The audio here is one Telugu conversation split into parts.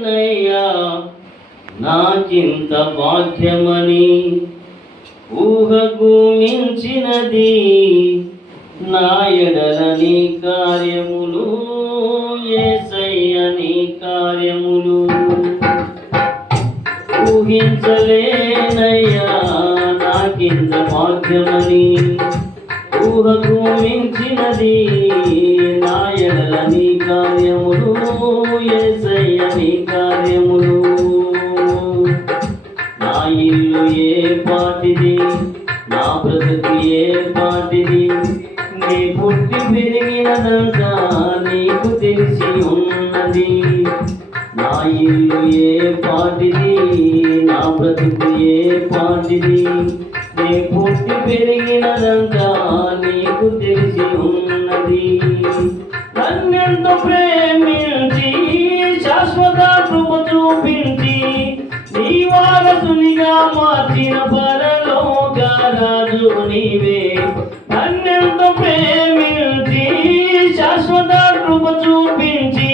నయ్యా నాకింత భాగ్యమని ఊహకు మించినది నా ఎడల నీ కార్యములు యేసయ్య నీ కార్యములు ఊహించలేనయ్యా నాకింత భాగ్యమని ఊహకు మించినది నా ఎడల నీ కార్యములు యేసయ్య నీ కార్యములు నా ఇల్లు ఏ పాటిది నా బ్రతుకు ఏ పాటిది నీ పుట్టి పెరిగినదంతా నీకు తెలిసి ఉన్నది నా ఇల్లు ఏ పాటిది నా బ్రతుకు ఏ పాటిది నీ పుట్టి పెరిగినదంతా నీకు తెలిసి ఉన్నది నన్నెంతో ప్రేమించి శాశ్వత కృప చూపించి నీ వారసునిగా మార్చిన పరలోక రాజు నీవే నన్నెంతో ప్రేమించి శాశ్వత కృప చూపించి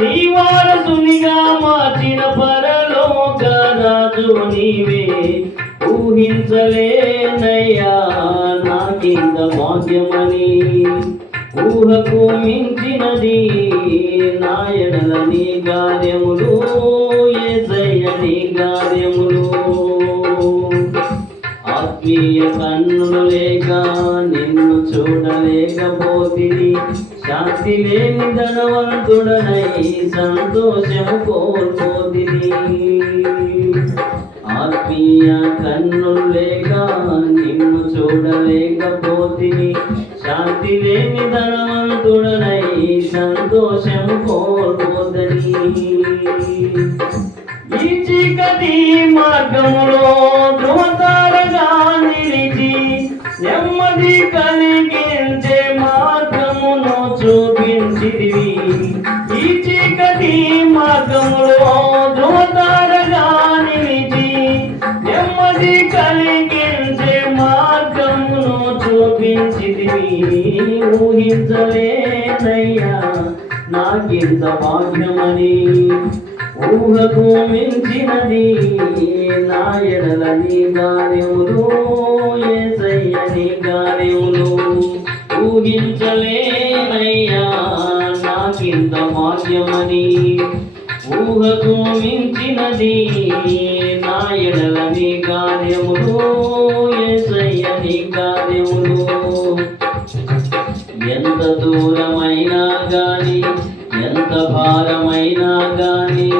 నీ వారసునిగా మార్చిన పరలోక రాజు నీవే ఊహించలేనయ్యా నాకింత భాగ్యమని ఊహకు మించినది నా ఎడల నీ కార్యములు యేసయ్య నీ కార్యములు ఆత్మీయ కన్నులు లేక నిన్ను చూడలేకపోతిని శాంతి లేని ధనవంతుడనై సంతోషము కోల్పోతిని ఆత్మీయ కన్నులు లేక నిన్ను చూడలేకపోతిని శాంతి లేని ధనవంతుడనై సంతోషం కోల్పోదని ఈ చీకటి మార్గములో ధ్రువతారగా నిలిచి నెమ్మది కలిగించే మార్గమును చూపించిదివి ఈ చీకటి మార్గములో ధ్రువతారగా నిలిచి నెమ్మది కలిగించే మార్గమును చూపించిదివి ఊహించలేనయ్యా నాకింత భాగ్యమని ఊహకు మించినది నా ఎడల నీ కార్యములు యేసయ్య నీ కార్యములు ఊహించలేనయ్యా నాకింత భాగ్యమని ఊహకు మించినది నా ఎడల నీ కార్యములు యేసయ్య నీ కార్యములు ఎంత దూరమైనా గాని ఎంత భారమైనా గాని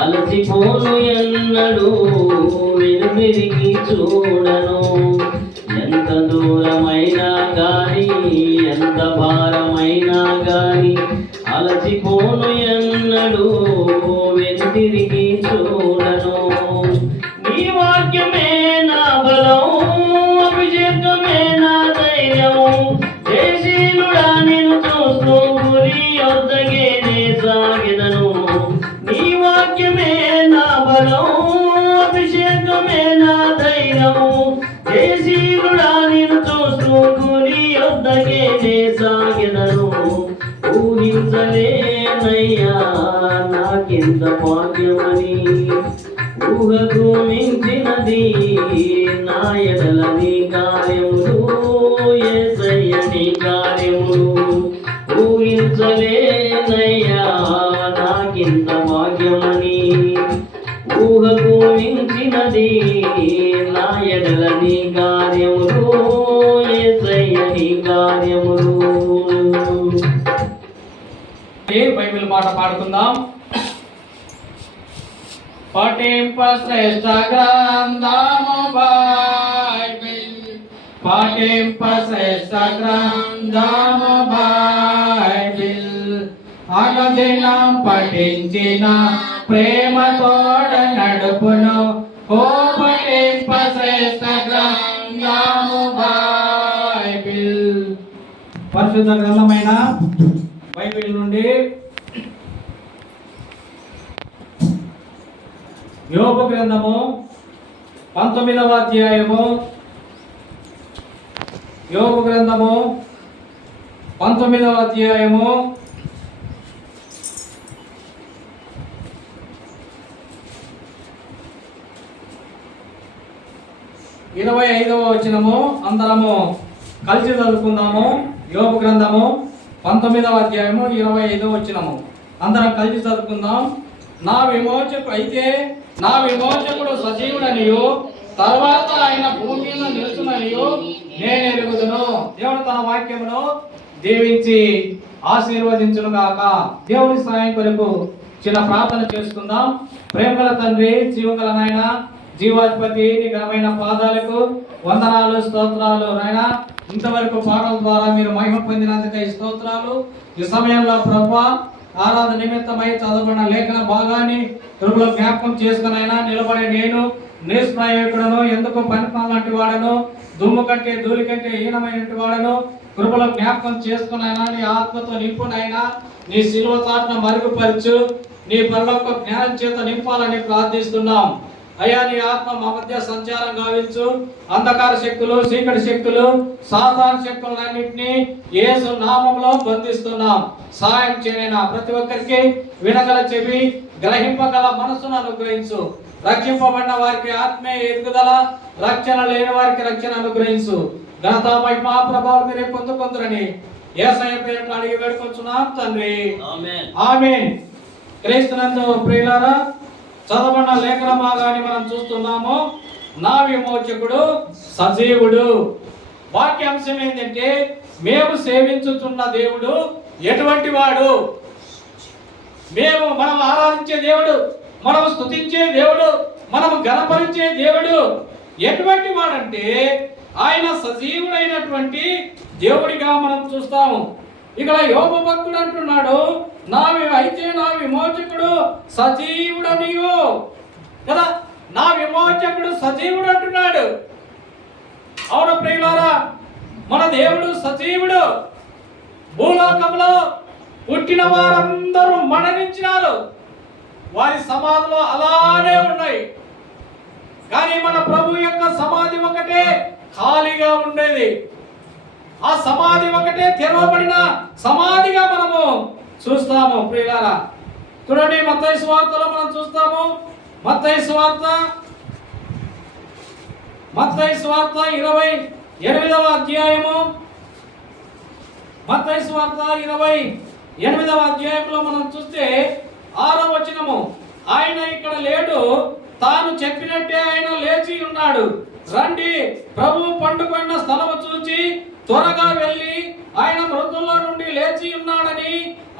అలసిపోను ఎన్నడూ వెనుదిరిగి చూడను ఎంత దూరమైనా గాని ఎంత భారమైనా గాని అలసిపోను ఎన్నడూ వెనుదిరిగి చూడను నీ వాక్యమే నా బలం అభిషేకమే నా ధైర్యం జయశీలుడా నిన్ను చూస్తూ గురి యొద్దకే నే సాగెదను నీ వాక్యమే నా బలం అభిషేకమే నా ధైర్యం జయశీలుడా నిన్ను చూస్తూ గురి యొద్దకే నే సాగెదను ఊహించలేనయ్యా నాకింత భాగ్యమని ఊహకు మించినది నా ఎడల నీ కార్యములు యేసయ్య నీ కార్యములు ఊహించలేనయ్యా నాకింత భాగ్యమని ఊహకు మించినది నా ఎడల నీ కార్యములు యేసయ్య నీ కార్యములు. బైబిల్ పాట పాడుకుందాం. పఠింప శ్రేష్ఠ గ్రంథము బైబిల్ పఠింప శ్రేష్ఠ గ్రంథము బైబిల్ అనుదినం పఠించిన ప్రేమ తోడ నడుపును ఓ పఠింప శ్రేష్ఠ గ్రంథము బైబిల్. పరిశుద్ధ గ్రంథమైన బైబిల్ నుండి యోబు గ్రంథము 19వ అధ్యాయము యోబు గ్రంథము 19వ అధ్యాయము 25వ వచనము అందరము కలిసి చదువుకుందాము. యోబు గ్రంథము 19వ అధ్యాయము 25వ వచనము అందరం కలిసి చదువుకుందాం. నా విమోచకుడు సజీవుడనియు తర్వాత ఆయన భూమి మీద నిలుచుననియు నేను ఎరుగుదును. దేవుడు తన వాక్యమును దీవించి ఆశీర్వదించును గాక. దేవుని సాయం కొరకు చిన్న ప్రార్థన చేసుకుందాం. ప్రేమగల తండ్రి, జీవగల నాయన, జీవాధిపతి, నీ ఘనమైన పాదాలకు వందనాలు, స్తోత్రాలు నాయన. ఇంతవరకు పాటల ద్వారా మీరు మహిమ పొందినందుకై స్తోత్రాలు. ఈ సమయంలో ప్రభువా ఆరాధన నిమిత్తమై చదవబడిన లేఖన భాగాన్ని కృపలో జ్ఞాపకం చేసుకునైనా నిలబడే నేను నిష్ప్రయోజకుడను, ఎందుకు పనికిమాలిన లాంటి వాడను, దుమ్ము కంటే ధూళి కంటే హీనమైనటువంటి వాడను. కృపలో జ్ఞాపకం చేసుకునైనా నీ ఆత్మతో నింపునైనా నీ శిలువ చాటును మరుగుపరచు, నీ పరలోక జ్ఞానం చేత నింపాలని ప్రార్థిస్తున్నాం. అయ్యా, నీ ఆత్మ మా మధ్య సంచారం గావించు. అంధకార శక్తులు, చీకటి శక్తులు, సాతాను శక్తులన్నింటినీ యేసు నామములో బంధిస్తున్నాం. సహాయం చేయనైనా ప్రతి ఒక్కరికి వినగల చెవి, గ్రహింపగల మనసును అనుగ్రహించు. రక్షింపబడిన వారికి ఆత్మీయ ఎదుగుదల, రక్షణ లేని వారికి రక్షణ అనుగ్రహించు. ఘనత, మహిమ, ప్రభావం మీరే పొందుకొందురని యేసయ్య పేరిట అడిగి వేడుకొంచున్నాం తండ్రి, ఆమేన్. క్రీస్తునందు ప్రియులారా, చదవబడిన లేఖన భాగాన్ని మనం చూస్తున్నాము. నా విమోచకుడు సజీవుడు. వాక్యాంశం ఏంటంటే, మేము సేవించుతున్న దేవుడు ఎటువంటి వాడు? మనం ఆరాధించే దేవుడు, మనం స్తుతించే దేవుడు, మనం గణపరిచే దేవుడు ఎటువంటి వాడంటే ఆయన సజీవుడైనటువంటి దేవుడిగా మనం చూస్తాము. ఇక్కడ యోబు భక్తుడు అంటున్నాడు, నా విమోచకుడు సజీవుడనియు కదా. నా విమోచకుడు సజీవుడు అంటున్నాడు. అవును ప్రియులారా, మన దేవుడు సజీవుడు. భూలోకంలో పుట్టిన వారందరూ మరణించినారు, వారి సమాధులు అలానే ఉన్నాయి. కానీ మన ప్రభు యొక్క సమాధి ఒకటే ఖాళీగా ఉండేది. ఆ సమాధి ఒకటే తెరవబడిన సమాధిగా మనము చూస్తాము. ప్రియులారా, చూడండి, మత్తయి సువార్తలో మనం చూస్తాము. మత్తయి సువార్త 28వ అధ్యాయము, మత్తయి సువార్త 28వ అధ్యాయంలో మనం చూస్తే 6వ వచనము, ఆయన ఇక్కడ లేడు, తాను చెప్పినట్టే ఆయన లేచి ఉన్నాడు. రండి, ప్రభువు పండుకొన్న స్థలము చూచి త్వరగా వెళ్ళి ఆయన మృతుల్లో నుండి లేచి ఉన్నాడని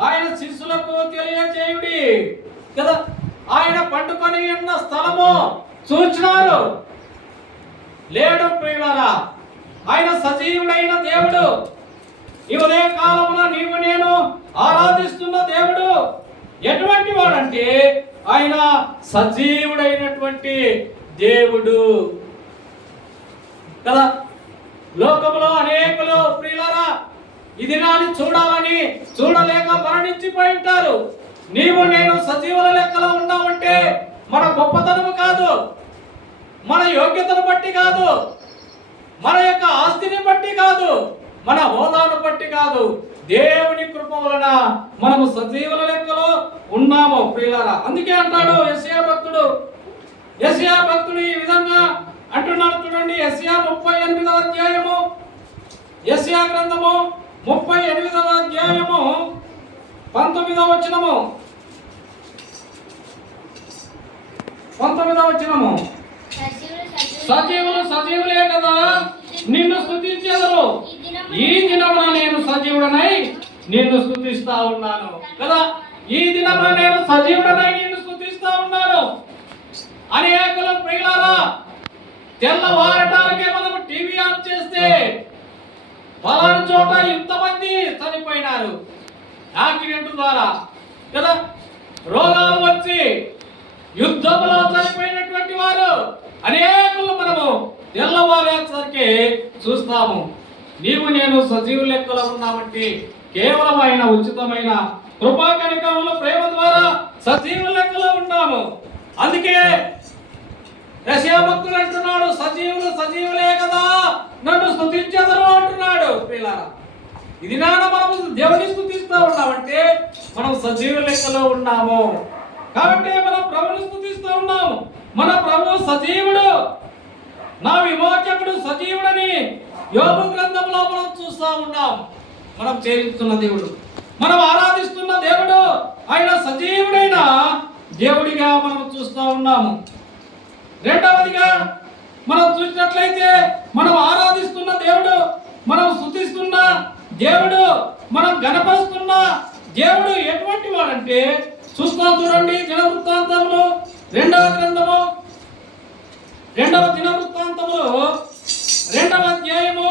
ఆయన శిష్యులకు తెలియజేయుడి కదా. ఆయన పండుకొని ఉన్న స్థలము చూచినారు, లేడు ప్రియులారా. ఆయన సజీవుడైన దేవుడు. ఈ ఉదయ కాలమున నీవు నేను ఆరాధిస్తున్న దేవుడు ఎటువంటి వాడంటే ఆయన సజీవుడైనటువంటి దేవుడు కదా. లోకంలో అనేకులు ప్రియులారా ఈ దినాన్ని చూడాలని చూడలేక మరణించిపోయి ఉంటారు. నీవు నేను సజీవుల లెక్కలో ఉన్నామంటే మన గొప్పతనము కాదు, మన యోగ్యతను బట్టి కాదు, మన యొక్క ఆస్తిని బట్టి కాదు, మన హోదాను బట్టి కాదు, దేవుని కృప వలన మనము సజీవుల లెక్కలో ఉన్నాము ప్రియులారా. అందుకే అంటాడు యెషయా భక్తుడు ఈ విధంగా అంటున్నాడు. చూడండి, యెషయా 38వ అధ్యాయము, యెషయా గ్రంథము 38వ అధ్యాయము 19వ వచనము, 19వ వచనము, సజీవులే కదా నిన్ను స్తుతించెదరు. ఈ దినమున నేను సజీవుడనై నిన్ను స్తుతిస్తా ఉన్నాను కదా. ఈ దినమున నేను సజీవుడనై నిన్ను స్తుతిస్తా ఉన్నాను. అనేకులు ప్రియులారా తెల్లవారటానికే మనం టీవీ ఆన్ చేస్తే పలానా చోట ఇంతమంది చనిపోయినారు యాక్సిడెంట్ ద్వారా కదా, రోగాలు వచ్చి యుద్ధంలో చనిపోయినటువంటి వారు అనేకులు మనము తెల్లవారేసరికి చూస్తాము. నీవు నేను సజీవు లెక్కలో ఉన్నామంటే కేవలం ఆయన ఉచితమైన కృపా కనికరముల ప్రేమ ద్వారా సజీవు లెక్కలో ఉన్నాము. అందుకే యెషయా భక్తుడు అంటున్నాడు, సజీవులే కదా నన్ను స్తుతించెదరు అంటున్నాడు. ప్రియులారా, ఇది నాన్న మనము దేవుని స్తుతిస్తూ ఉన్నామంటే మనం సజీవ లెక్కలో ఉన్నాము. కాబట్టి మనం ప్రభుని స్తుతిస్తూ ఉన్నాము. మన ప్రభు సజీవుడు. నా విమోచకుడు సజీవుడని యోబు గ్రంథంలో మనం చూస్తా ఉన్నాం. మనం చేరుస్తున్న దేవుడు, మనం ఆరాధిస్తున్న దేవుడు, ఆయన సజీవుడైన దేవుడిగా మనం చూస్తా ఉన్నాము. రెండవదిగా మనం చూసినట్లయితే మనం ఆరాధిస్తున్న దేవుడు, మనం స్తుతిస్తున్న దేవుడు, మనం గణపరుస్తున్న దేవుడు ఎటువంటి వాడంటే చూస్తాం. చూడండి, దినవృత్తాంతములు 2వ గ్రంథము, 2వ దినవృత్తాంతములు 2వ అధ్యాయము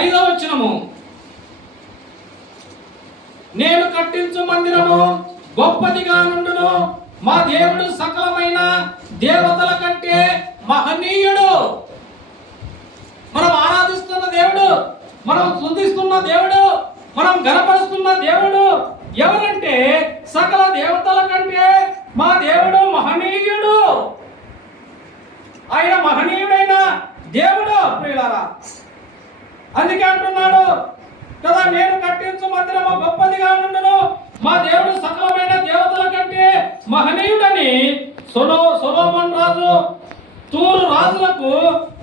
5వ వచనము. నేను కట్టించు మందిరము గొప్పదిగా నుండును, మా దేవుడు సకలమైన దేవతల కంటే మహనీయుడు. మనం ఆరాధిస్తున్న దేవుడు, మనం స్తుతిస్తున్న దేవుడు, మనం గణపరుస్తున్న దేవుడు ఎవరంటే సకల దేవతల కంటే మా దేవుడు మహనీయుడు. ఆయన మహనీయుడైన దేవుడు ప్రియులారా. అందుకే అంటున్నాడు కదా, నేను కట్టించు మందిరము గొప్పదిగా నుండును, మా దేవుడు సకలమైన దేవతల కంటే మహనీయుడని సొలొమోను రాజు తూరు రాజులకు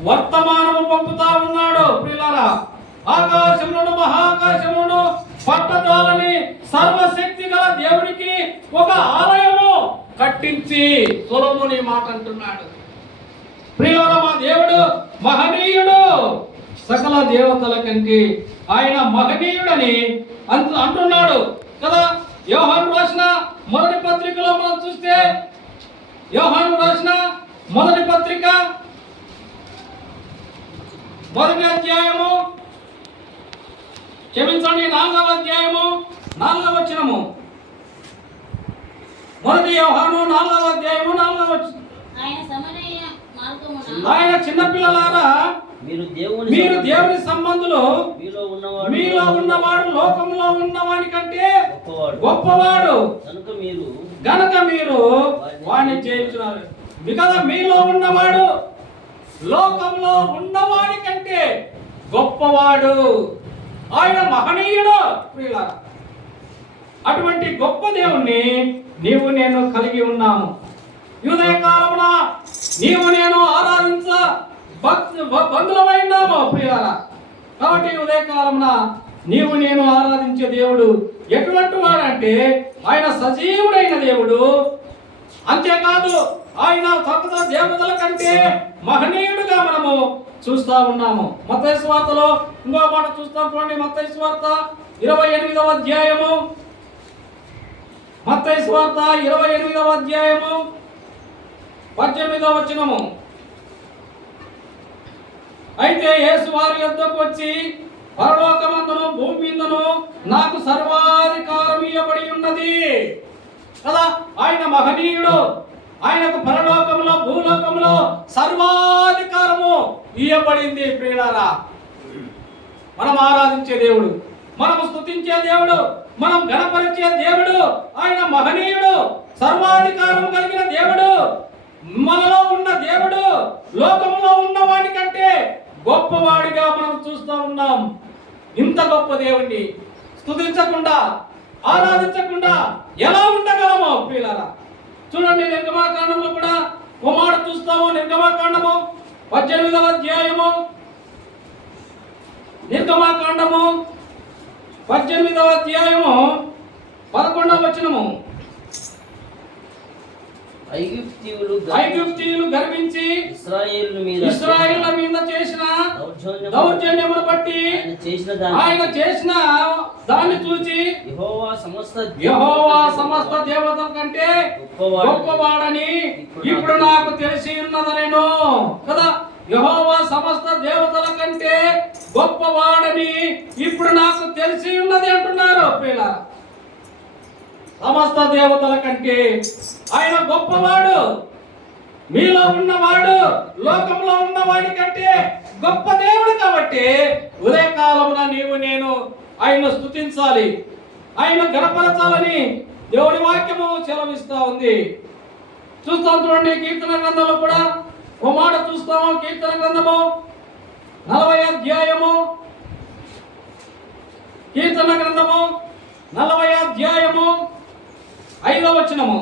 వర్తమానము పంపుతా ఉన్నాడు ప్రియులారా. ఆకాశములను మహాకాశములను పట్టజాలని సర్వశక్తి గల దేవునికి ఒక ఆలయము కట్టించి సొలొమోను ఈ మాట అంటున్నాడు. ప్రియులారా, మా దేవుడు మహనీయుడు, సకల దేవతల కంటే ఆయన మహనీయుడని అంటున్నాడు కదా. యోహాను రాసిన మొదటి పత్రికలో మనం చూస్తే, యోహాను రాసిన మొదటి పత్రిక 1వ అధ్యాయము, క్షమించండి 4వ అధ్యాయము 4వ వచనము. 1 యోహాను 4వ అధ్యాయము 4వ వచనం. ఆయన చిన్నపిల్లలారా, మీరు దేవుని సంబంధులు, మీలో ఉన్నవాడు లోకంలో ఉన్నవాని కంటే గొప్పవాడు గనక మీరు వాణ్ణి చేయించున్నారు. కదా, మీలో ఉన్నవాడు లోకంలో ఉన్నవాని కంటే గొప్పవాడు, ఆయన మహనీయుడు ప్రియులారా. అటువంటి గొప్ప దేవుణ్ణి నీవు నేను కలిగి ఉన్నాము. ఉదయ కాలమున నీవు నేను ఆరాధించ బంధులమైనాము ప్రియులారా. కాబట్టి ఉదయకాలమున నీవు నేను ఆరాధించే దేవుడు ఎటువంటి వాడంటే ఆయన సజీవుడైన దేవుడు. అంతేకాదు ఆయన సకల దేవతల కంటే మహనీయుడుగా మనము చూస్తా ఉన్నాము. మత్తయి సువార్తలో ఇంకో మాట చూస్తాం చూడండి. మత్తయి సువార్త 28వ అధ్యాయము, మత్తయి సువార్త 28వ అధ్యాయము 18వ వచనము. అయితే యేసు వారి యొద్దకు వచ్చి, పరలోకమందును భూమి మీదను నాకు సర్వాధికారం ఇవ్వబడి ఉన్నది కదా. ఆయన మహనీయుడు, ఆయనకు పరలోకంలో భూలోకంలో సర్వాధికారము ఇవ్వబడింది ప్రియులారా. మనం ఆరాధించే దేవుడు, మనం స్తుతించే దేవుడు, మనం గణపరిచే దేవుడు ఆయన మహనీయుడు, సర్వాధికారం కలిగిన దేవుడు, మనలో ఉన్న దేవుడు లోకంలో ఉన్న వాడి కంటే గొప్పవాడిగా మనం చూస్తూ ఉన్నాం. ఇంత గొప్ప దేవుణ్ణి స్తుతించకుండా ఆరాధించకుండా ఎలా ఉండగలమో ప్రియులారా. చూడండి, నిర్గమాకాండంలో కూడా ఓ మాట చూస్తాము. నిర్గమాకాండము 18వ అధ్యాయము, నిర్గమాకాండము 18వ అధ్యాయము 11వ వచనము. ఐగుప్తీయులు గర్వించి ఇశ్రాయేలుల మీద చేసిన దౌర్జన్యమును బట్టి ఆయన చేసిన దాన్ని చూచి యెహోవా సమస్త దేవతల కంటే గొప్పవాడని ఇప్పుడు నాకు తెలిసి ఉన్నదనేను కదా. యెహోవా సమస్త దేవతల కంటే గొప్పవాడని ఇప్పుడు నాకు తెలిసి ఉన్నది అంటున్నారు ప్రియులారా. సమస్త దేవతల కంటే ఆయన గొప్పవాడు, మీలో ఉన్నవాడు లోకంలో ఉన్నవాడి కంటే గొప్ప దేవుడు. కాబట్టి ఉదయకాలమున నీవు నేను ఆయన స్తుతించాలి, ఆయన గణపరచాలని దేవుడి వాక్యము సెలవిస్తా ఉంది. చూస్తాం చూడండి, కీర్తన గ్రంథంలో కూడా ఓ మాట చూస్తాము. కీర్తన గ్రంథము 40వ అధ్యాయము, కీర్తన గ్రంథము 40వ అధ్యాయము 5వ వచనము.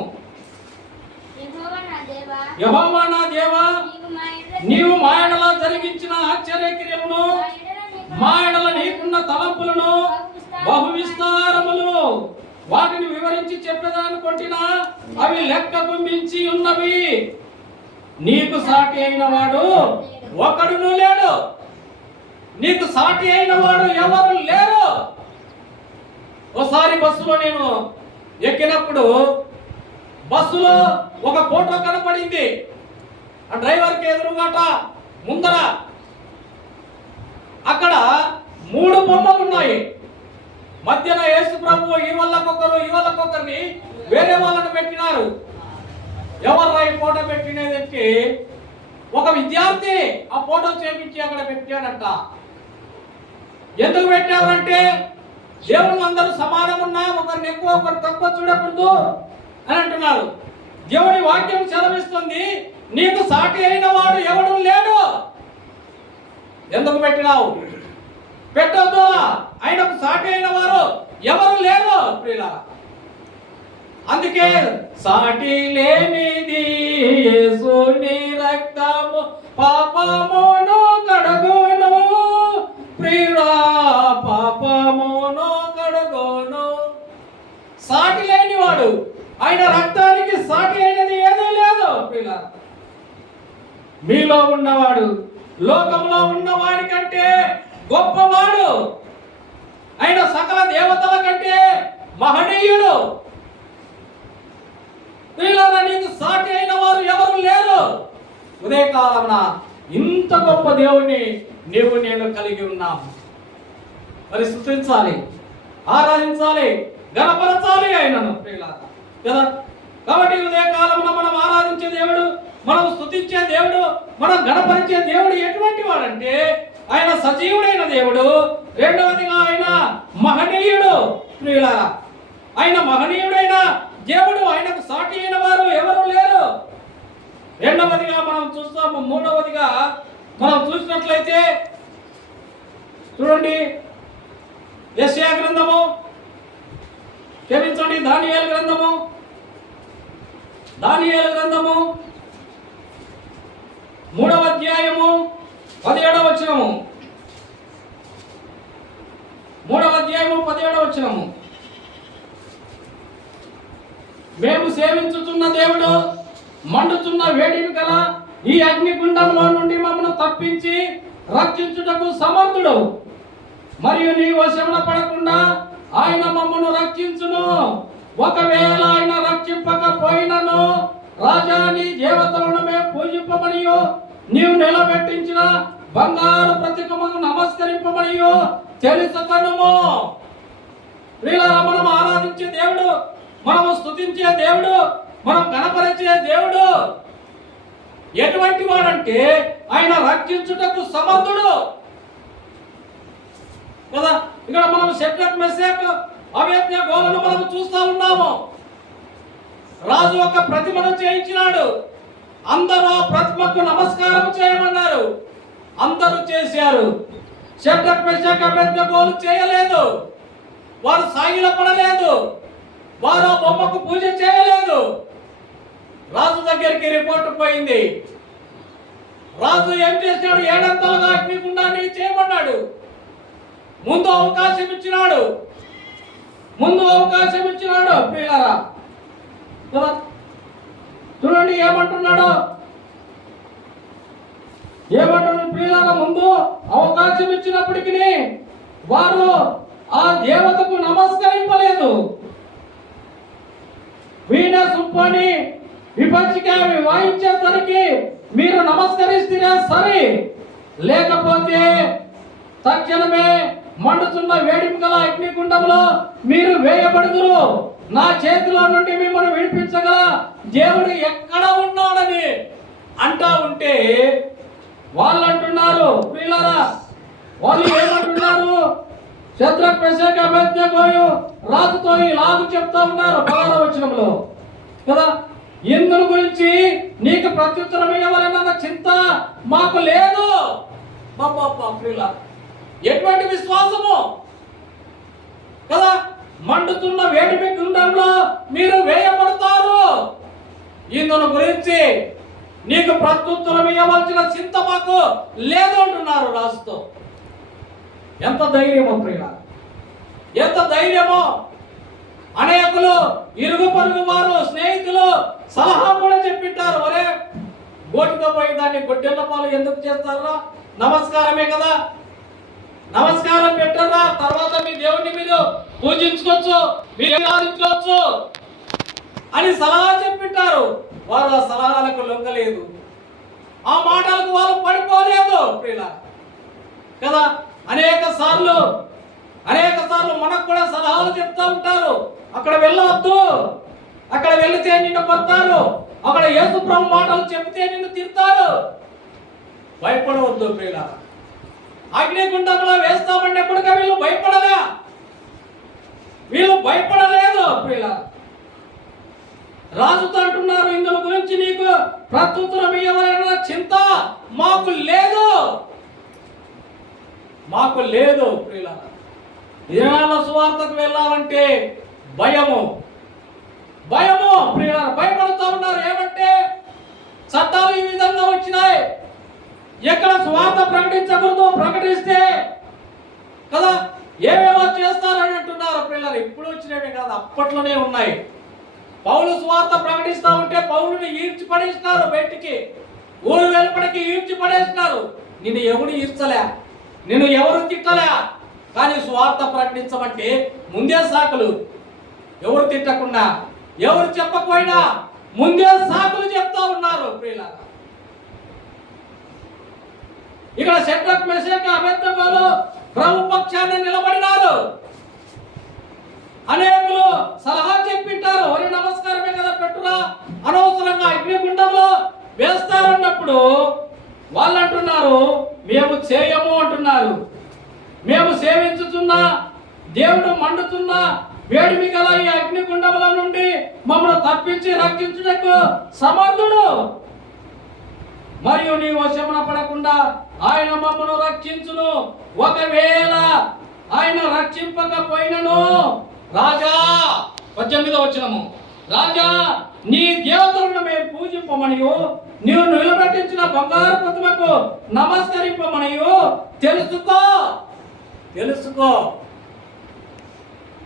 యెహోవా నా దేవా, నీవు మా ఎడల జరిగించిన ఆశ్చర్యక్రియలను మా ఎడల నీకున్న తలంపులను బహు విస్తారములు వాటిని వివరించి చెప్పేదానుకుంటున్నా అవి లెక్కకు మించి ఉన్నవి. నీకు సాటి అయిన వాడు ఒకడును లేడు. నీకు సాటి అయిన వాడు ఎవరు లేరు. ఒకసారి బస్సులో నేను ఎక్కినప్పుడు బస్సులో ఒక ఫోటో కనపడింది. ఆ డ్రైవర్కి ఎదురుగాట ముందర అక్కడ 3 బొమ్మలు ఉన్నాయి. మధ్యన యేసు ప్రభు ఈ వాళ్ళకొకరిని వేరే వాళ్ళని పెట్టినారు. ఎవర్రా ఈ ఫోటో పెట్టినదంటే ఒక విద్యార్థి ఆ ఫోటో చేపించి అక్కడ పెట్టాడంట. ఎందుకు పెట్టారంటే దేవుళ్ళు అందరూ సమానం ఉన్నా ఒకరిని ఎక్కువ ఒకరు తక్కువ చూడకూడదు అని అంటున్నారు. దేవుని వాక్యం సెలవిస్తుంది, నీకు సాటి అయిన వాడు ఎవడు లేడు. ఎందుకు పెట్టినావు? పెట్టొద్దు. ఆయనకు సాటి అయిన వారు ఎవరు లేరు ప్రియులారా. అందుకే సాటి లేనిది యేసుని రక్తము పాపమును కడుగును ప్రియుడా, పాపమును కడుగును. సాటి లేనివాడు, ఆయన రక్తానికి సాటి అయినది ఏదీ లేదు ప్రియులారా. మీలో ఉన్నవాడు లోకంలో ఉన్నవాడి కంటే గొప్పవాడు. ఆయన సకల దేవతల కంటే మహనీయుడు. ప్రియులారా, నీకు సాటి అయిన వారు ఎవరు లేరు. ఉదయకాలమున ఇంత గొప్ప దేవుణ్ణి నీవు నేను కలిగి ఉన్నాము. మరి స్తుతించాలి, ఆరాధించాలి, గణపరచాలి ఆయనను ప్రియులారా కదా. కాబట్టి ఉదయకాలమున మనం ఆరాధించే దేవుడు, మనం స్తుతించే దేవుడు, మనం గణపరిచే దేవుడు ఎటువంటి వాడంటే ఆయన సజీవుడైన దేవుడు. రెండవదిగా ఆయన మహనీయుడు ప్రియులారా. ఆయన మహనీయుడైన దేవుడు, ఆయనకు సాటి అయిన వారు ఎవరు లేరు. రెండవదిగా మనం చూస్తాము. మూడవదిగా మనం చూసినట్లయితే చూడండి, యెషయా గ్రంథము, క్షమించండి, దానియేలు గ్రంథము 3వ అధ్యాయము 17వ వచనము. 3వ అధ్యాయము 17వ వచనము. మేము సేవించుతున్న దేవుడు మండుతున్న వేడిని గల ఈ అగ్నిగుండంలో నుండి మమ్మను తప్పించి రక్షించుటకు సమర్థుడు. మరియు నీ వశమున పడకుండా ఆయన మమ్మను రక్షించును. ఒకవేళ ఆయన రక్షింపకపోయినను రాజా నీ దేవతలను మేము పూజింపమనియో నీవు నిలబెట్టించిన బంగారు ప్రతిమకు నమస్కరింపమనియో తెలుసుకొనుము. ప్రియులారా, మనం ఆరాధించే దేవుడు, మనము స్తుతించే దేవుడు, మనం గణపరిచే దేవుడు ఎటువంటి వాడంటే ఆయన రక్షించుటకు సమర్థుడు కదా. ఇక్కడ మనం షడ్రక్ మెషక్ అబేద్నెగోలను మనం చూస్తా ఉన్నాము. రాజు ఒక ప్రతిమను చేయించినాడు. అందరూ ఆ ప్రతిమకు నమస్కారం చేయమన్నారు. అందరూ చేశారు. షడ్రక్ మెషక్ అబేద్నెగోలు చేయలేదు. వారు సాగిలపడలేదు. వారు ఆ బొమ్మకు పూజ చేయలేదు. రాజు దగ్గరికి రిపోర్ట్ పోయింది. రాజు ఏం చేశాడు? 7 అంతలుగా అగ్నిగుండాన్ని చేయమన్నాడు. ముందు అవకాశం ఇచ్చినాడు ప్రియులారా. చూడండి ఏమంటున్నాడు ప్రియులారా. ముందు అవకాశం ఇచ్చినప్పటికీ వారు ఆ దేవతకు నమస్కరింపలేదు. వీణ సుంపని విపంచిగా వాయించేసరికి మీరు నమస్కరిస్తేనే సరే, లేకపోతే తక్షణమే మండుతున్న వేడిమి గల అగ్నిగుండంలో మీరు వేయబడుదురు. నా చేతిలో నుండి మిమ్మల్ని విడిపించగల దేవుడు ఎక్కడ ఉన్నాడని అంటా ఉంటే వాళ్ళు అంటున్నారు ప్రియులారా, వాళ్ళు ఏమంటున్నారు? షద్రక్ మెషక్ అబేద్నెగో రాజుతో ఇలాగ చెప్తా ఉన్నారు 16వ వచనంలో కదా. ఇందుల గురించి నీకు ప్రత్యుత్తరం ఇవ్వాలన్న చింత మాకు లేదు. ప్రియులారా, ఎటువంటి విశ్వాసము కదా. మండుతున్న వేడిమి గుండంలో మీరు వేయబడతారు. ఇందుల గురించి నీకు ప్రత్యుత్తరం ఇవ్వవలసిన చింత మాకు లేదు అంటున్నారు రాజుతో. ఎంత ధైర్యమో ప్రియుల, ఎంత ధైర్యమో! అనేకులు ఇరుగు పొరుగు వారు, స్నేహితులు సలహా కూడా చెప్పింటారు, ఒరే గోటితో పోయి దాన్ని గొడ్డెళ్ళ పాలు ఎందుకు చేస్తారా, నమస్కారమే కదా, నమస్కారం పెట్టరా, తర్వాత మీ దేవుడిని మీరు పూజించుకోవచ్చు, మీరు ఆరాధించుకోవచ్చు అని సలహా చెప్పింటారు. వారు ఆ సలహాలకు లొంగలేదు, ఆ మాటలకు వాళ్ళు పడిపోలేదు ప్రియుల కదా. అనేక సార్లు మనకు కూడా సలహాలు చెప్తా ఉంటారు, అక్కడ వెళ్ళవద్దు, అక్కడ వెళితే నిన్ను కొడతారు, అక్కడ యేసు ప్రభు మాటలు చెబితే నిన్ను తిడతారు, భయపడవద్దు ప్రియుల. అగ్నిగుండంలో వేస్తామంటే ఎప్పటికీ వీళ్ళు భయపడలేదు ప్రియుల. రాజుతో అంటున్నారు, ఇందులో గురించి నీకు ప్రత్యుత్తరం ఇవ్వాలన్న చింత మాకు లేదు ప్రియుల. ఇరాల సువార్తకు వెళ్ళాలంటే భయము ప్రియుల, భయపడుతూ ఉన్నారు. ఏమంటే చట్టాలు ఈ విధంగా వచ్చినాయి, ఎక్కడ సువార్త ప్రకటించకూడదు, ప్రకటిస్తే కదా ఏమేమో చేస్తారని అంటున్నారు ప్రియులారు. ఇప్పుడు వచ్చినవి కాదు, అప్పట్లోనే ఉన్నాయి. పౌలు సువార్త ప్రకటిస్తా ఉంటే పౌలుని ఈడ్చి పడేసినారు బయటికి, ఊరు వెలుపడికి ఈడ్చి పడేసినారు. నిన్ను ఎవరు ఈడ్చలే, నిన్ను ఎవరు తిట్టలే, కానీ సువార్త ప్రకటించమంటే ముందే సాకులు. ఎవరు తిట్టకుండా, ఎవరు చెప్పకపోయినా ముందే సాకులు చెప్తా ఉన్నారు ప్రియులారా. ఇక్కడ షడ్రక్ మెషక్ అబేద్నెగోలు ప్రభు పక్షాన్ని నిలబడినారు. అనేకులు సలహా చెప్పింటారు, ఒరే నమస్కారమే కదా పెట్టురా, అనవసరంగా అగ్నిగుండంలో వేస్తారన్నప్పుడు వాళ్ళు అంటున్నారు, మేము చేయము అంటున్నారు. మేము సేవించుతున్న దేవుడు మండుతున్న వేడిమి గల ఈ అగ్నిగుండముల నుండి మమ్మల్ని తప్పించి రక్షించుటకు సమర్థుడు, మరియు నీ వశమున పడకుండా ఆయన మమ్మను రక్షించును. ఒకవేళ ఆయన రక్షింపకపోయినను రాజా, 18వ వచనము, రాజా నీ దేవతలను మేము పూజింపమనియు నీవు నిలబెట్టించిన బంగారు ప్రతిమకు నమస్కరింపమనియు తెలుసుకో.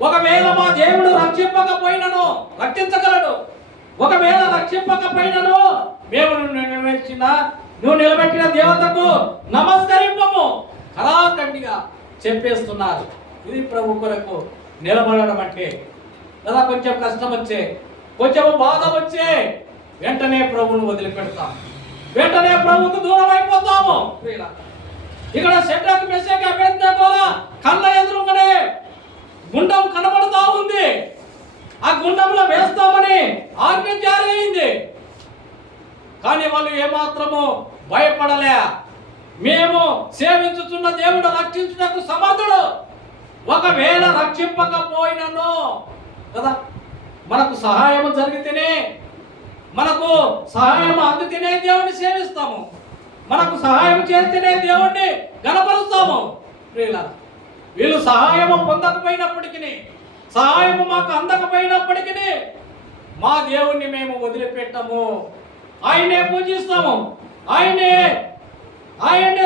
ఒకవేళ మా దేవుడు రక్షింపకపోయినను, రక్షించగలడు, ఒకవేళ రక్షింపకపోయినను మేము నువ్వు నిలబెట్టిన దేవతకు నమస్కరింపము ఖరాఖండిగా చెప్పేస్తున్నారు. ఇది ప్రభు కొరకు నిలబడడం అంటే కదా. కొంచెం కష్టం వచ్చే, కొంచెం బాధ వచ్చే వెంటనే ప్రభువును వదిలిపెడతాం, వెంటనే ప్రభువుకు దూరం అయిపోతాము. ఇక్కడ షడ్రక్ మెషక్ అబేద్నెగోల కళ్ళ ఎదురుగానే గుండం కనబడుతూ ఉంది. ఆ గుండంలో వేస్తామని ఆజ్ఞ జారీ అయింది, కానీ వాళ్ళు ఏమాత్రము భయపడలే. మేము సేవించుతున్న దేవుడు రక్షించుటకు సమర్థుడు, ఒకవేళ రక్షింపకపోయినను కదా, మనకు సహాయం జరిగితేనే, మనకు సహాయం అందితేనే దేవుణ్ణి సేవిస్తాము, మనకు సహాయం చేస్తేనే దేవుణ్ణి గణపరుస్తాము. వీళ్ళు సహాయము పొందకపోయినప్పటికీ, సహాయము మాకు అందకపోయినప్పటికీ మా దేవుణ్ణి మేము వదిలిపెట్టము, ఆయనే పూజిస్తాము, ఆయనే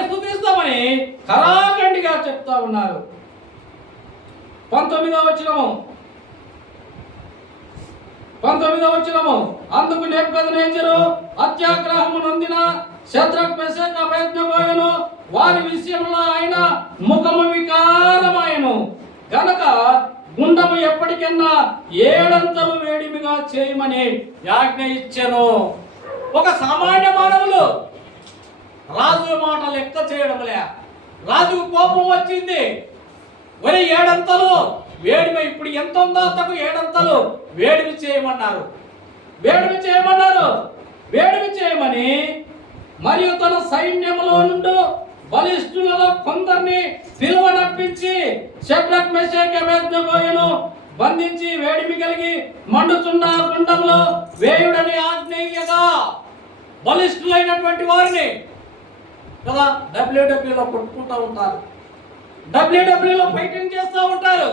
స్తుతిస్తామని ఖరాఖండిగా చెప్తా ఉన్నారు. 19వ వచనము, అందుకు నెబుకద్నెజరు అత్యాగ్రహము నొందిన షద్రక్ మెషక్ అబేద్నెగోలను వారి విషయంలో ఆయన ముఖము వికారమాయెను గనక గుండము ఎప్పటికన్నా 7 అంతలు వేడిమిగా చేయమని ఆజ్ఞ ఇచ్చెను. ఒక సామాన్య మానవులు రాజు మాట లెక్క చేయడంలే, రాజుకు కోపం వచ్చింది. ఒరే 7 అంతలు వేడిమి, ఇప్పుడు ఎంత ఉందో అంతకు 7 అంతలు వేడిమి చేయమన్నారు. వేడిమి చేయమని మరియు తన సైన్యములో నుండి బలిష్ఠులలో కొందరిని పిలువనప్పించి షడ్రక్ మెషక్ అబేద్నెగోలను బంధించి వేడిమి కలిగి మండుతున్న గుండంలో వేయుడని ఆజ్ఞేయగా, బలిష్ఠులైనటువంటి వారిని కదా డబ్ల్యూడబ్ల్యూలో కొట్టుకుంటూ ఉంటారు, డబ్ల్యూడబ్ల్యూలో ఫైటింగ్ చేస్తూ ఉంటారు.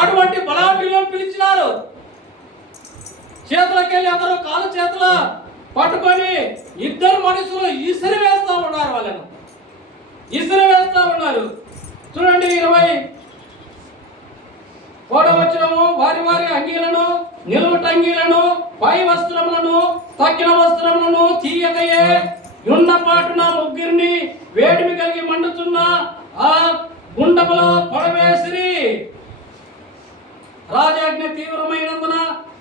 అటువంటి బలాఢ్యులను పిలిచినారు. చేతులకెళ్ళి అందరూ కాలు చేతుల పట్టుకొని ఇద్దరు మనుషులు ఇసిరి వేస్తూ ఉన్నారు, వాళ్ళను ఇసిరి వేస్తూ ఉన్నారు. చూడండి 20 వచనము, వారి వారి అంగీలను, నిలువుట అంగీలను, పై వస్త్రములను, తక్కిన వస్త్రములను తీయకయే ఉన్న పాటున ముగ్గురిని వేడిమి కలిగి మండుతున్న ఆ గుండములో పడవేసిరి. రాజాజ్ఞ తీవ్రమైనందున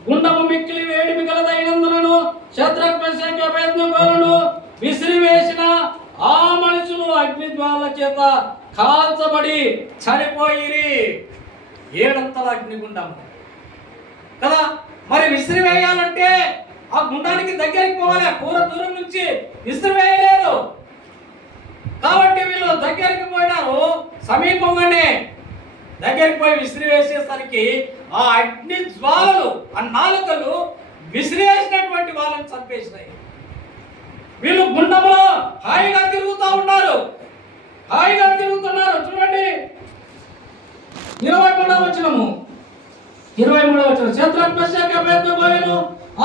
గుండము మిక్కిలి వేడిమి గలదైనందునను శద్రక్ మేషక్ అబేద్నెగోలను విసిరివేసిన ఆ మనుషులు అగ్నిజ్వాల చేత కాల్చబడి చనిపోయిరి. 7 అగ్నిగుండం కదా. మరి విసిరివేయాలంటే ఆ గుండానికి దగ్గరికి పోవాలి, పూర దూరం నుంచి విసిరివేయలేరు. కాబట్టి వీళ్ళు దగ్గరికి పోయినారు, సమీపంగానే దగ్గరికి పోయి విసిరివేసేసరికి ఆ అగ్ని జ్వాలలు, ఆ నాలుకలు విసిరివేసినటువంటి వాళ్ళని చంపేసినాయి. వీళ్ళు గుండంలో హాయిగా తిరుగుతూ ఉన్నారు, హాయిగా తిరుగుతున్నారు. చూడండి 23వ వచనము, 23వ వచనం. శద్రక్ మేషక్ అబేద్నెగోలను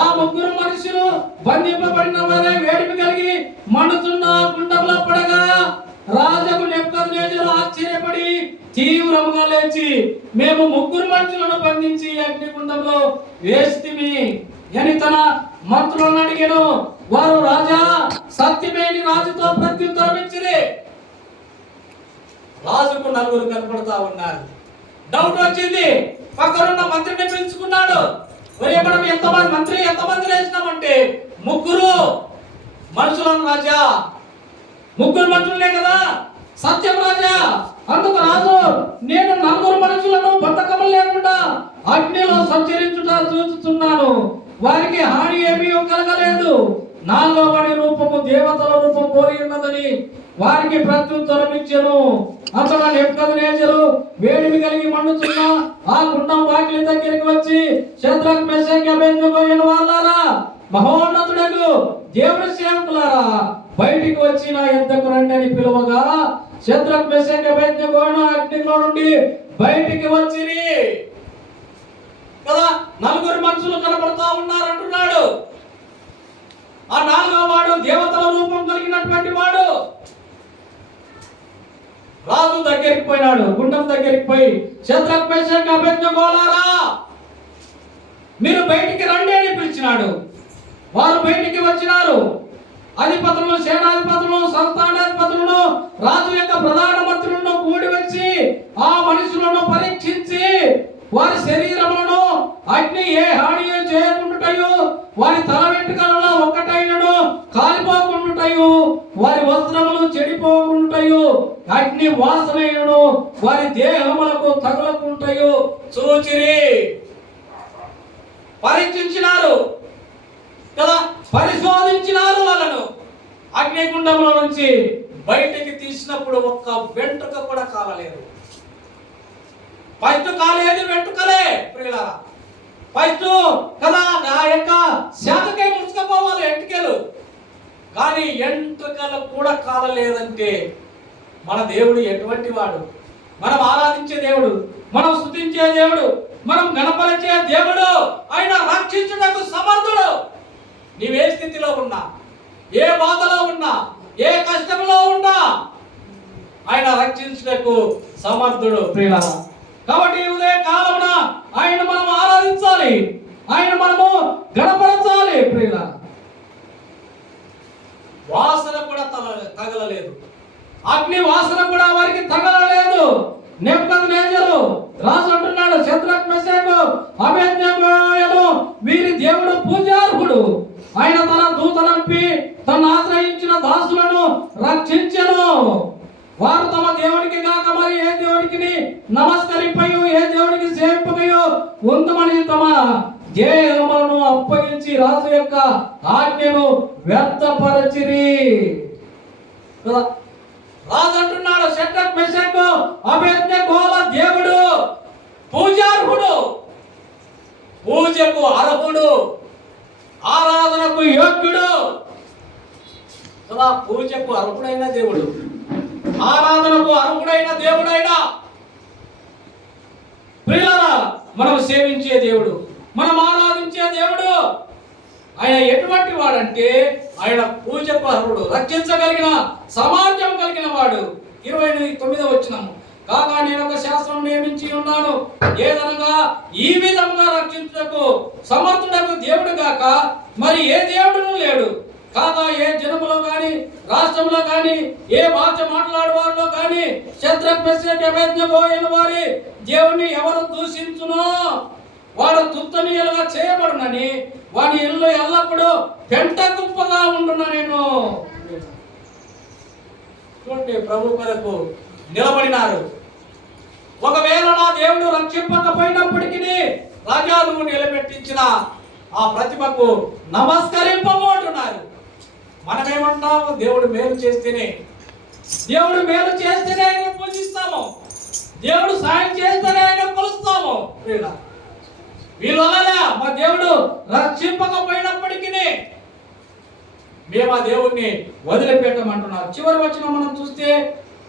ఆ ముగ్గురు మనుషులు బంధింపబడిన వారే వేడిమి కలిగి మండుతున్న గుండంలో పడగా రాజుకు నెబుకద్నెజరు ఆశ్చర్యపడి తీవ్రముగా లేచి, మేము ముగ్గురు మనుషులను బంధించి అగ్నిగుండంలో వేస్తిమి అని తన మంత్రులను అడిగాను. వారు రాజా సత్యమేని రాజుతో ప్రత్యుత్తరం ఇచ్చిరి. రాజుకు 4 కనపడతా ఉన్నారు. డౌట్ వచ్చింది, పక్కనున్న మంత్రిని పిలుచుకున్నాడు. ఒరే మనం ఎంతమంది మంత్రి ఎంతమంది వేసినామంటే 3 మనుషులను రాజా, 3 మనుషులనే కదా సత్యం రాజా. అందుకు రాజు, నేను 4 మనుషులను బంధకములు లేకుండా అగ్నిలో సంచరించుట చూస్తున్నాను, వారికి హాని ఏమీ కలగలేదు. 4వ వాడి రూపము దేవతల రూపం పోలి ఉన్నదని వారికి ప్రత్యుత్తరం ఇచ్చెను. అంతటా నెబుకద్నెజరు వేడిమి కలిగి మండుతున్న ఆ గుండం వాకిలి దగ్గరికి వచ్చి, శద్రక్ మేషక్ అబేద్నెగోలను వాళ్ళారా, మహోన్నతుడగు దేవుని సేవకులారా, బయటికి వచ్చి నా యుద్ధకు రండి అని పిలువగా శద్రక్ మేషక్ అబేద్నెగోలను అగ్నిలో నుండి బయటికి వచ్చిరి కదా. 4 మనుషులు కనబడతా ఉన్నారు అంటున్నాడు. ఆ 4వ వాడు దేవతల రూపం కలిగినటువంటి వాడు. రాజు దగ్గరికి పోయినాడు, గుండం దగ్గరికి పోయి, శద్రక్ మేషక్ అబేద్నెగోలారా మీరు బయటికి రండి అని పిలిచినాడు. వారు బయటికి వచ్చినారు. అధిపతులను, సేనాధిపతులను, సంస్థానాధిపతులను, రాజు యొక్క ప్రధాన మంత్రులను కూడి వచ్చి ఆ మనుషులను పరీక్షించి వారి శరీరములను అగ్ని ఏ హాని చేయకుండాటయు, వారి తల వెంట్రుకలలో ఒకటైనను కాలిపోకుండాటయు, వారి వస్త్రములు చెడిపోకుండాటయు, అగ్ని వాసనైనను వారి దేహములకు తగులకుండాటయు చూచిరి. పరీక్షించినారు కదా, పరిశోధించినారు. వాళ్ళను అగ్నిగుండంలో నుంచి బయటికి తీసినప్పుడు ఒక్క వెంట్రుక కూడా కాలలేదు. ఫస్ట్ కాలేదు వెంట్రుకలే ప్రియులారా. ఫస్ట్ కదా ఆ యొక్క శాతకే ముసుకపోవాలి ఎంట్రుకలు, కానీ ఎంట్రుకలు కూడా కాలలేదంటే మన దేవుడు ఎటువంటి వాడు, మనం ఆరాధించే దేవుడు, మనం స్తుతించే దేవుడు, మనం గణపరిచే దేవుడు. ఆయన రక్షించుటకు సమర్థుడు. నీవే స్థితిలో ఉన్నా, ఏ బాధలో ఉన్నా, ఏ కష్టంలో ఉన్నా ఆయన రక్షించుటకు సమర్థుడు ప్రియులారా. కాబట్టి ఉదయ కాలమున ఆయన మనం ఆరాధించాలి, ఆయన మనము గణపరచాలి ప్రియులారా. వాసన కూడా తగలలేదు, అగ్ని వాసన కూడా వారికి తగలలేదు. నెబుకద్నెజరు రాజు అంటున్నాడు, శద్రక్ మేషక్ అబేద్నెగోలను వీరి దేవుడు పూజార్హుడు, ఆయన తన దూతనంపి తను ఆశ్రయించిన దాసులను రక్షించెను. వారు తమ దేవునికి కాక మరి ఏ దేవునికి నమస్కరింపయో ఏ దేవునికి సేవింపకయో ఉందమని తమ దేహములను అప్పగించి రాజు యొక్క ఆజ్ఞను వ్యర్థపరచిరి. రాజు అంటున్నాడు, శద్రక్ మేషక్ అబేద్నెగోల దేవుడు పూజార్హుడు, పూజకు అర్హుడు, ఆరాధనకు యోగ్యుడు కదా. పూజకు అర్హుడైన దేవుడు, ఆరాధనకు అర్హుడైన దేవుడైనా ప్రియులారా, మనం సేవించే దేవుడు, మనం ఆరాధించే దేవుడు ఆయన ఎటువంటి వాడంటే ఆయన పూజకు అర్హుడు, రక్షించగలిగిన సమాజం కలిగిన వాడు. 29వ వచనము, కాగా నేను ఒక శాస్త్రం నియమించి ఉన్నాను, ఏదనగా ఈ విధంగా రక్షించుటకు సమర్థుడకు దేవుడు గాక మరి ఏ దేవుడును లేడు. కాగా ఏ జనములో గాని రాష్ట్రంలో గాని ఏ భాష మాట్లాడేవారిలో గాని శత్రుఘ్న మెషక్ అబేద్నెగో అయిన వారి దేవుణ్ణి ఎవరు దూషించునో వాడు తుత్తనీయులుగా చేయబడునని వాడి ఇల్లు ఎల్లప్పుడూ పెంట కుప్పగా ఉండున. నేను చూడండి, ప్రభు కొరకు నిలబడినారు. ఒకవేళ నా దేవుడు రక్షింపకపోయినప్పటికీ రాజా నువ్వు నిలబెట్టించిన ఆ ప్రతిభకు నమస్కరింపము అంటున్నారు. మనమేమంటాము? దేవుడు మేలు చేస్తేనే ఆయన పూజిస్తాము, దేవుడు సాయం చేస్తేనే ఆయన కొలుస్తాము. వీళ్ళు అలాగా మా దేవుడు రక్షింపకపోయినప్పటికీ మేము ఆ దేవుణ్ణి వదిలిపెట్టమంటున్నారు. చివరి వచనం మనం చూస్తే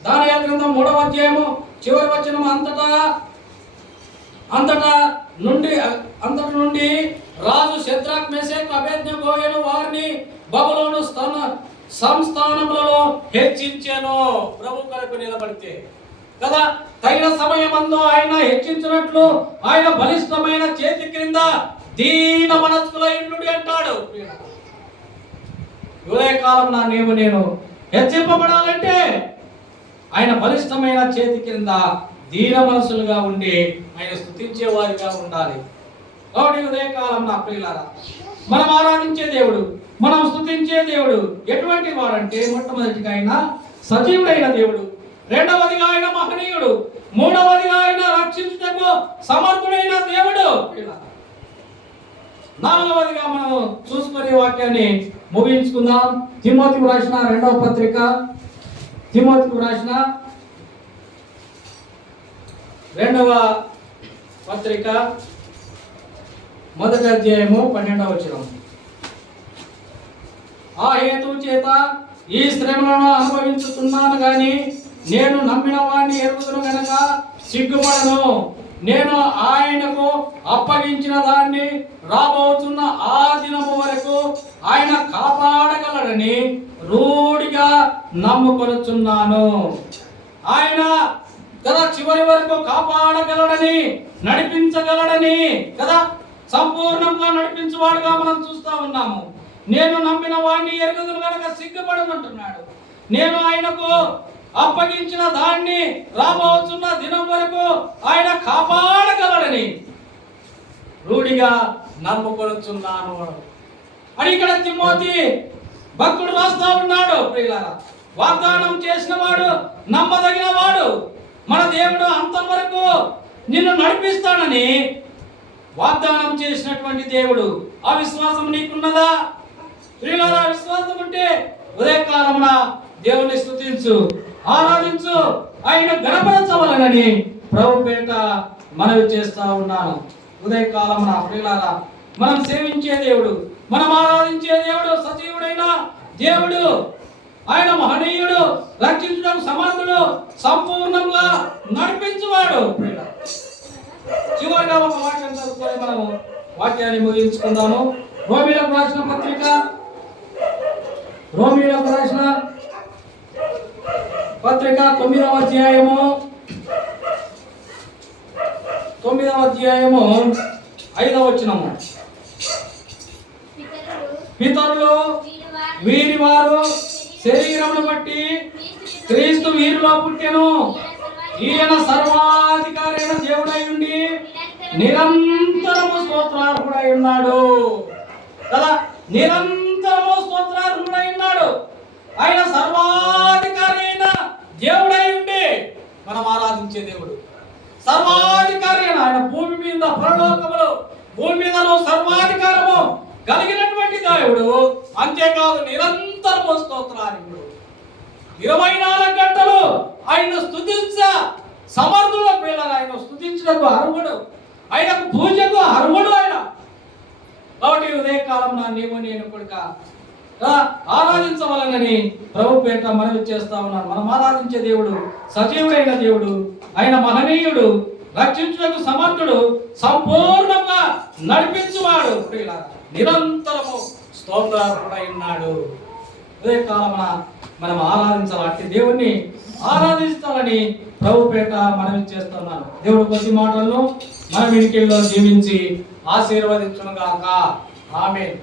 దానియేలు గ్రంథం 3వ అధ్యాయము చివరి వచనం, అంతటా నుండి రాజు శద్రక్ మెషక్ అబేద్నెగో అయిన వారిని బబులోను సంస్థానములలో హెచ్చించాను. ప్రభు కొరకు నిలబడితే కదా తగిన సమయమందు ఆయన హెచ్చించినట్లు ఆయన బలిష్టమైన చేతి క్రింద దీన మనస్కుల ఇండు అంటాడు. ఉదయకాలం నేను హెచ్చింపబడాలంటే ఆయన బలిష్టమైన చేతి కింద దీన మనసులుగా ఉండి ఆయన స్తుతించే వారిగా ఉండాలి. కాబట్టి ఉదయకాలం నా ప్రియులారా, మనం ఆరాధించే దేవుడు, మనం స్తుతించే దేవుడు ఎటువంటి వాడంటే మొట్టమొదటిగా ఆయన సజీవుడైన దేవుడు, రెండవదిగా ఆయన మహనీయుడు, మూడవదిగా ఆయన రక్షించుటకు సమర్థుడైన దేవుడు, నాలుగవదిగా మనం చూసుకునే వాక్యాన్ని ముగించుకుందాం. తిమోతికి రాసిన 2వ పత్రిక, తిమోతికి రాసిన 2వ పత్రిక 1వ అధ్యాయము 12వ వచనం, ఆ హేతు చేత ఈ శ్రమలను అనుభవించుతున్నాను గాని నేను నమ్మిన వాడిని ఎరుగుదును గనక సిగ్గుపడను. నేను ఆయనకు అప్పగించిన దాన్ని రాబోతున్న ఆ దినము వరకు ఆయన కాపాడగలడని రూఢిగా నమ్ముకొనుచున్నాను. ఆయన కదా చివరి వరకు కాపాడగలడని, నడిపించగలడని కదా సంపూర్ణంగా నడిపించేవాడుగా మనం చూస్తా ఉన్నాము. నేను నమ్మిన వాడిని ఎరుగుదును గనక సిగ్గుపడనంటున్నాడు. నేను ఆయనకు అప్పగించిన దాన్ని రాబోతున్న దినం వరకు ఆయన కాపాడగలడని రూఢిగా నమ్ముకొనుచున్నాను అని ఇక్కడ తిమోతి భక్తుడు రాస్తా ఉన్నాడు. ప్రియులారా, వాగ్దానం చేసిన వాడు నమ్మదగిన వాడు, మన దేవుడు అంతం వరకు నిన్ను నడిపిస్తాడని వాగ్దానం చేసినటువంటి దేవుడు. ఆ విశ్వాసం నీకున్నదా? ప్రియులారా, విశ్వాసం ఉంటే ఉదయకాలమున దేవుని స్తుతించు, ఆరాధించు, ఆయన గణపరచవలనని ప్రభు పేట మనవి చేస్తా ఉన్నాను. ఉదయకాలమున ప్రియులారా, మనం సేవించే దేవుడు, మనం ఆరాధించే దేవుడు సజీవుడైన దేవుడు, ఆయన మహనీయుడు, రక్షించడం సమర్థుడు, సంపూర్ణంగా నడిపించువాడు. చివరిగా ఒక వాక్యం చదువుకొని మనము వాక్యాన్ని ముగించుకుందాము. రోమీలకు రాసిన పత్రిక, రోమీలకు రాసిన పత్రిక 9వ అధ్యాయము 5వ వచనము, పితరులు వీరి వారు శరీరమును బట్టి క్రీస్తు వీరిలో పుట్టెను. ఈయన సర్వాధికారి అయిన దేవుడై ఉండి నిరంతరము స్తోత్రార్హుడై ఉన్నాడు కదా, నిరంతరము స్తోత్రార్హుడై ఉన్నాడు. ఆయన సర్వాధికారి అయిన దేవుడై ఉండి మనం ఆరాధించే దేవుడు సర్వాధికారి అయిన ఆయన భూమి మీద పరలోకములో భూమి మీదలో సర్వాధికారము కలిగినటువంటి దేవుడు. అంతేకాదు నిరంతరము స్తోత్రార్హుడు, 24 గంటలు ఆయన స్తుతించ సమర్థుడు. ప్రియులారా, ఆయన స్తుతించడానికి అర్హుడు, ఆయనకు పూజకు అర్హుడు ఆయన. కాబట్టి ఉదయకాలం నీవు నేను కూడా ఆరాధించవలనని ప్రభు పేట మనవి చేస్తా ఉన్నాను. మనం ఆరాధించే దేవుడు సజీవుడైన దేవుడు, ఆయన మహనీయుడు, రక్షించుటకు సమర్థుడు, సంపూర్ణంగా నడిపించువాడు. ప్రియులారా, నిరంతరము స్తోత్రార్హుడై ఉన్నాడు. ఉదయకాలమున మనం ఆరాధించాలి, దేవుణ్ణి ఆరాధించాలని ప్రభు పేట మనవి చేస్తున్నాను. దేవుడు కొద్ది మాటలను మన వినికిల్లో జీవించి ఆశీర్వదించును గాక. ఆమేన్.